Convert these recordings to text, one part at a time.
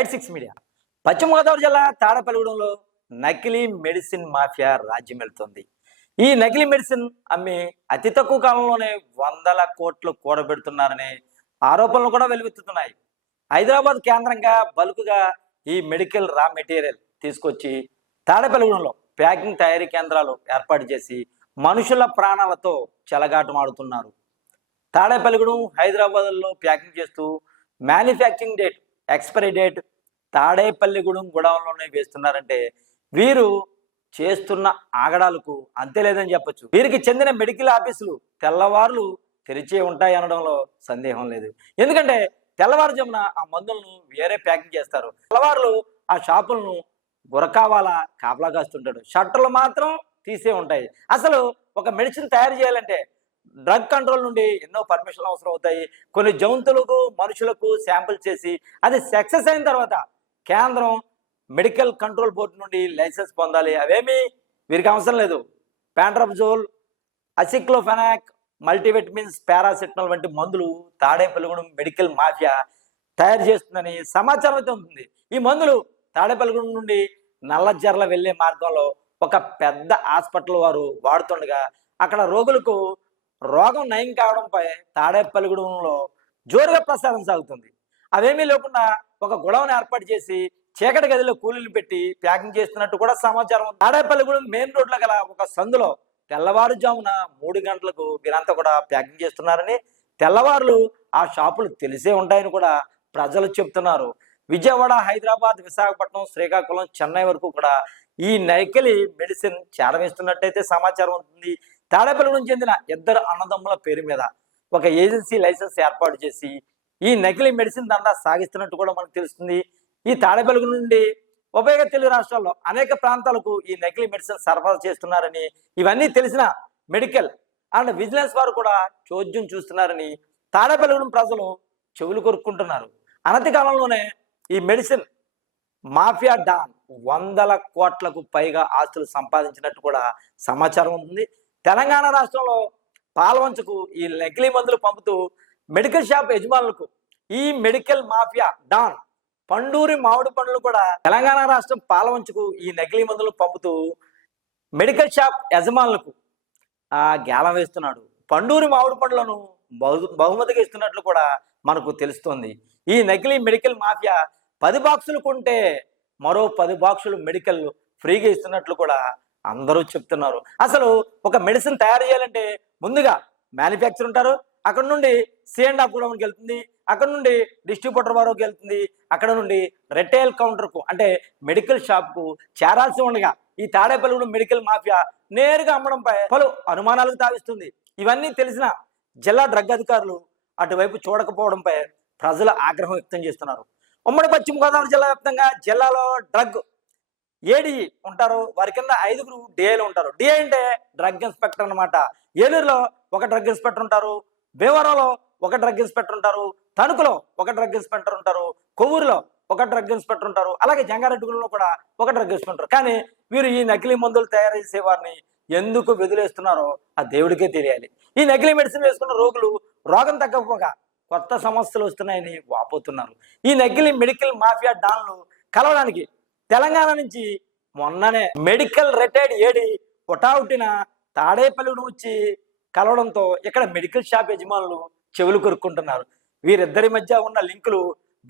Right 6 media. పశ్చిమ గోదావరి జిల్లా తాడేపల్లిగూడెంలో నకిలీ మెడిసిన్ మాఫియా రాజ్యమేలుతోంది. ఈ నకిలీ మెడిసిన్ అమ్మి అతి తక్కువ కాలంలోనే వందల కోట్లు కూడబెడుతున్నారనే ఆరోపణలు కూడా వెలువెత్తుతున్నాయి. హైదరాబాద్ కేంద్రంగా బల్క్గా ఈ మెడికల్ రా మెటీరియల్ తీసుకొచ్చి తాడేపల్లిగూడెంలో ప్యాకింగ్ తయారీ కేంద్రాలు ఏర్పాటు చేసి మనుషుల ప్రాణాలతో చెలగాటమాడుతున్నారు. తాడేపల్లిగూడెం హైదరాబాద్లో ప్యాకింగ్ చేస్తూ manufacturing date, expiry date Tadepalligudem గోడౌన్లోనే వేస్తున్నారంటే వీరు చేస్తున్న ఆగడాలకు అంతే లేదని చెప్పొచ్చు. వీరికి చెందిన మెడికల్ ఆఫీసులు తెల్లవారులు తెరిచే ఉంటాయి అనడంలో సందేహం లేదు. ఎందుకంటే తెల్లవారుజామున ఆ మందులను వేరే ప్యాకింగ్ చేస్తారు. తెల్లవారులు ఆ షాపులను గురకావాలా కాపలా కాస్తుంటాడు. షట్టర్లు మాత్రం తీసే ఉంటాయి. అసలు ఒక మెడిసిన్ తయారు చేయాలంటే డ్రగ్ కంట్రోల్ నుండి ఎన్నో పర్మిషన్లు అవసరం అవుతాయి. కొన్ని జంతువులకు మనుషులకు శాంపిల్ చేసి అది సక్సెస్ అయిన తర్వాత కేంద్రం మెడికల్ కంట్రోల్ బోర్డు నుండి లైసెన్స్ పొందాలి. అవేమీ వీరికి అవసరం లేదు. ప్యాంట్రప్జోల్, అసిక్లోఫెనాక్, మల్టీవిటమిన్స్, పారాసిటమాల్ వంటి మందులు తాడేపల్లిగూడెం మెడికల్ మాఫియా తయారు చేస్తుందని సమాచారం అయితే ఉంటుంది. ఈ మందులు తాడేపల్లిగూడెం నుండి నల్లజర్ల వెళ్లే మార్గంలో ఒక పెద్ద హాస్పిటల్ వారు వాడుతుండగా అక్కడ రోగులకు రోగం నయం కావడంపై తాడేపల్లిగూడెంలో జోరుగా ప్రసారం సాగుతుంది. అవేమీ లేకుండా ఒక గొడవను ఏర్పాటు చేసి చీకటి గదిలో కూలీలు పెట్టి ప్యాకింగ్ చేస్తున్నట్టు కూడా సమాచారం. తాడేపల్లిగూడెం మెయిన్ రోడ్లో గల ఒక సందులో తెల్లవారుజామున 3 గంటలకు వీరంతా కూడా ప్యాకింగ్ చేస్తున్నారని, తెల్లవారులు ఆ షాపులు తెలిసే ఉంటాయని కూడా ప్రజలు చెప్తున్నారు. విజయవాడ, హైదరాబాద్, విశాఖపట్నం, శ్రీకాకుళం, చెన్నై వరకు కూడా ఈ నకిలీ మెడిసిన్ చేరవేస్తున్నట్టయితే సమాచారం ఉంటుంది. తాడేపల్లిగూడెం చెందిన ఇద్దరు అన్నదమ్ముల పేరు మీద ఒక ఏజెన్సీ లైసెన్స్ ఏర్పాటు చేసి ఈ నకిలీ మెడిసిన్ దందా సాగిస్తున్నట్టు కూడా మనకు తెలుస్తుంది. ఈ తాడేపల్లిగూడెం నుండి ఉభయ తెలుగు రాష్ట్రాల్లో అనేక ప్రాంతాలకు ఈ నకిలీ మెడిసిన్ సరఫరా చేస్తున్నారని, ఇవన్నీ తెలిసిన మెడికల్ అండ్ విజిలెన్స్ వారు కూడా చోద్యం చూస్తున్నారని తాడేపల్లిగూడెం ప్రజలు చెవులు కొరుక్కుంటున్నారు. అనతి కాలంలోనే ఈ మెడిసిన్ మాఫియా డాన్ 100 కోట్లకు పైగా ఆస్తులు సంపాదించినట్టు కూడా సమాచారం ఉంది. తెలంగాణ రాష్ట్రంలో పాలవంచకు ఈ నకిలీ మందులు పంపుతూ మెడికల్ షాప్ యజమానులకు ఈ మెడికల్ మాఫియా డాన్ పండూరి మామిడి పండ్లు కూడా తెలంగాణ రాష్ట్రం పాలవంచకు ఈ నకిలీ మందులు పంపుతూ మెడికల్ షాప్ యజమానులకు గేలం వేస్తున్నాడు. పండూరి మామిడి పండ్లను బహుమతిగా ఇస్తున్నట్లు కూడా మనకు తెలుస్తోంది. ఈ నకిలీ మెడికల్ మాఫియా 10 బాక్సులు కొంటే మరో 10 బాక్సులు మెడికల్ ఫ్రీగా ఇస్తున్నట్లు కూడా అందరూ చెప్తున్నారు. అసలు ఒక మెడిసిన్ తయారు చేయాలంటే ముందుగా మ్యానుఫ్యాక్చర్ ఉంటారు, అక్కడ నుండి C&F గోడౌన్కి వెళ్తుంది, అక్కడ నుండి డిస్ట్రిబ్యూటర్ వరకు వెళ్తుంది, అక్కడ నుండి రిటైల్ కౌంటర్కు అంటే మెడికల్ షాప్కు చేరాల్సి ఉండగా ఈ తాడేపల్లిగూడెం మెడికల్ మాఫియా నేరుగా అమ్మడంపై పలు అనుమానాలకు తావిస్తుంది. ఇవన్నీ తెలిసిన జిల్లా డ్రగ్ అధికారులు అటువైపు చూడకపోవడంపై ప్రజలు ఆగ్రహం వ్యక్తం చేస్తున్నారు. ఉమ్మడి పశ్చిమ గోదావరి జిల్లా వ్యాప్తంగా జిల్లాలో డ్రగ్ ఏడీ ఉంటారు, వారి కింద 5 డిఐలు ఉంటారు. డిఐ అంటే డ్రగ్ ఇన్స్పెక్టర్ అనమాట. ఏలూరులో ఒక డ్రగ్ ఇన్స్పెక్టర్ ఉంటారు, భీమవరంలో ఒక డ్రగ్ ఇన్స్పెక్టర్ ఉంటారు, తణుకులో ఒక డ్రగ్ ఇన్స్పెక్టర్ ఉంటారు, కొవ్వూరులో ఒక డ్రగ్ ఇన్స్పెక్టర్ ఉంటారు, అలాగే జంగారెడ్డిగూడెంలో కూడా ఒక డ్రగ్ ఇన్స్పెక్టర్. కానీ వీరు ఈ నకిలీ మందులు తయారు చేసే వారిని ఎందుకు వదిలేస్తున్నారో ఆ దేవుడికే తెలియాలి. ఈ నకిలీ మెడిసిన్ వేసుకున్న రోగులు రోగం తగ్గకపోగా కొత్త సమస్యలు వస్తున్నాయని వాపోతున్నారు. ఈ నకిలీ మెడికల్ మాఫియా డాన్లు కలవడానికి తెలంగాణ నుంచి మొన్ననే మెడికల్ రిటైర్డ్ ఏడి హుటాహుటిన తాడేపల్లిగూడెం వచ్చి కలవడంతో ఇక్కడ మెడికల్ షాప్ యజమానులు చెవులు కొరుక్కుంటున్నారు. వీరిద్దరి మధ్య ఉన్న లింకులు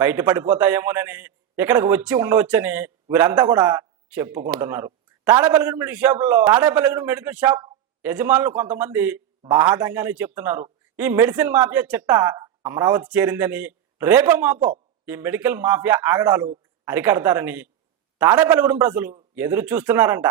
బయటపడిపోతాయేమోనని, ఇక్కడికి వచ్చి ఉండవచ్చని వీరంతా కూడా చెప్పుకుంటున్నారు. తాడేపల్లిగూడెం మెడికల్ షాప్ యజమానులు కొంతమంది బాహాటంగానే చెప్తున్నారు. ఈ మెడిసిన్ మాఫియా చిట్ట అమరావతి చేరిందని, రేపో మాపో ఈ మెడికల్ మాఫియా ఆగడాలు అరికడతారని తాడేపల్లిగూడెం ప్రజలు ఎదురు చూస్తున్నారంట.